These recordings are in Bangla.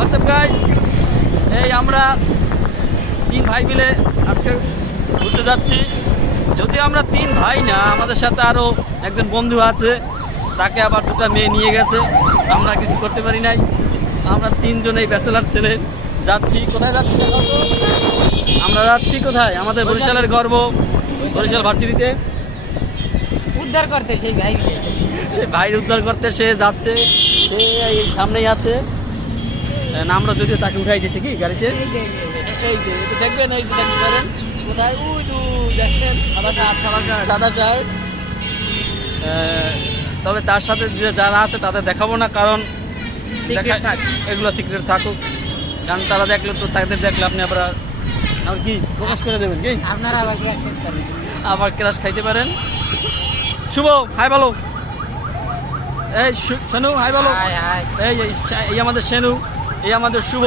হোয়াটসঅ্যাপ গাইস, এই আমরা তিন ভাই মিলে আজকে ঘুরতে যাচ্ছি। যদিও আমরা তিন ভাই না, আমাদের সাথে আরও একজন বন্ধু আছে, তাকে আবার দুটো মেয়ে নিয়ে গেছে। আমরা কিছু করতে পারি নাই। আমরা তিনজন এই ব্যাচেলার ছেলে যাচ্ছি। কোথায় যাচ্ছি দেখো তো? আমরা যাচ্ছি কোথায়? আমাদের বরিশালের গর্ব, বরিশাল ভার্সিটিতে উদ্ধার করতে সেই ভাইকে। সে ভাইয়ের উদ্ধার করতে সে যাচ্ছে। সে এই সামনেই আছে। আমরা যদিও তাকে উঠাই দিয়েছি কি গাড়িতে। এই যে এটা দেখবেন, এই যে দেখতে পারেন কোথায় ওই দেখেন সাদা শার্ট। তবে তার সাথে যে যারা আছে তাদের দেখাবো না, কারণ এগুলো সিক্রেট থাকুক। কারণ তারা দেখলে তো, তাদের দেখলে আপনি আবার কি প্রকাশ করে দেবেন কি, আপনারা আবার ক্রাশ খাইতে পারেন। শুভ হাই বলো। এই সেনু হাই বলো। এই এই আমাদের সেনু, এই আমাদের শুভ,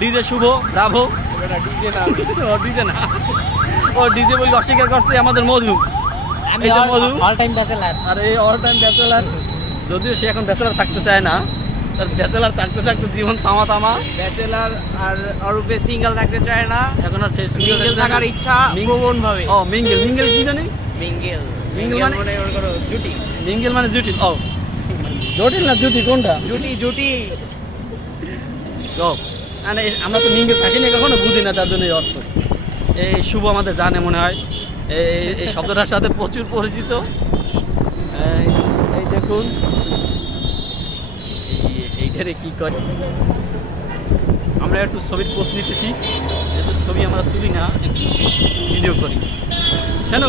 ডিজে শুভ রাভো। ডিজে না, ও ডিজে বলে অস্বীকার করছে। আমাদের মধু, এই যে মধু অল টাইম ব্যাচেলার। আর এই অল টাইম ব্যাচেলার। যদিও সে এখন ব্যাচেলার থাকতে চায় না, তার ব্যাচেলার থাকতে থাকতে জীবন তামা তামা। ব্যাচেলার আর অরূপে সিঙ্গেল থাকতে চায় না, এখন আর সে সিঙ্গেল থাকার ইচ্ছা প্রবণ ভাবে। ও মিঙ্গেল, মিঙ্গেল কি জানি? মিঙ্গেল মিঙ্গেল মানে জুটি। মিঙ্গেল মানে জুটি। ও জটিল না জুটি, কোনটা? জুটি জুটি। মানে আমরা তো মিঙ্গেল থাকি না, কখনো বুঝি না, তার জন্য এই অর্থ। এই শুভ আমাদের জানে মনে হয়, এই শব্দটার সাথে প্রচুর পরিচিত। এই দেখুন এইটারে কি করে। আমরা একটু ছবির পোস্ট নিতেছি, একটু ছবি আমরা তুলি না, একটু ভিডিও করি। কেন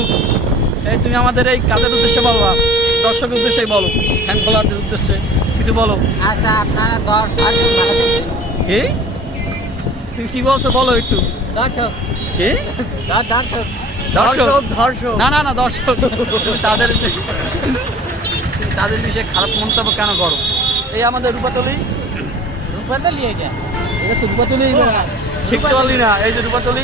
এই তুমি আমাদের এই কাজের উদ্দেশ্যে বলো, দর্শকের উদ্দেশ্যে বলো, ফ্যান ফলোয়ারদের উদ্দেশ্যে কিছু বলো। আচ্ছা, আপনারা 10 ভালো থাকবেন। কি তুমি কি বলছো বলো একটু। দর্শক কি দর্শক দর্শক? দর্শক না না না, দর্শক তুমি তাদের বিষয়ে খারাপ মন্তব্য কেন করো? এই আমাদের রূপাতলি, রূপাতে নিয়ে যায়। এটা তো রূপাতলি শিখতে পারলি না। এই যে রূপাতলি,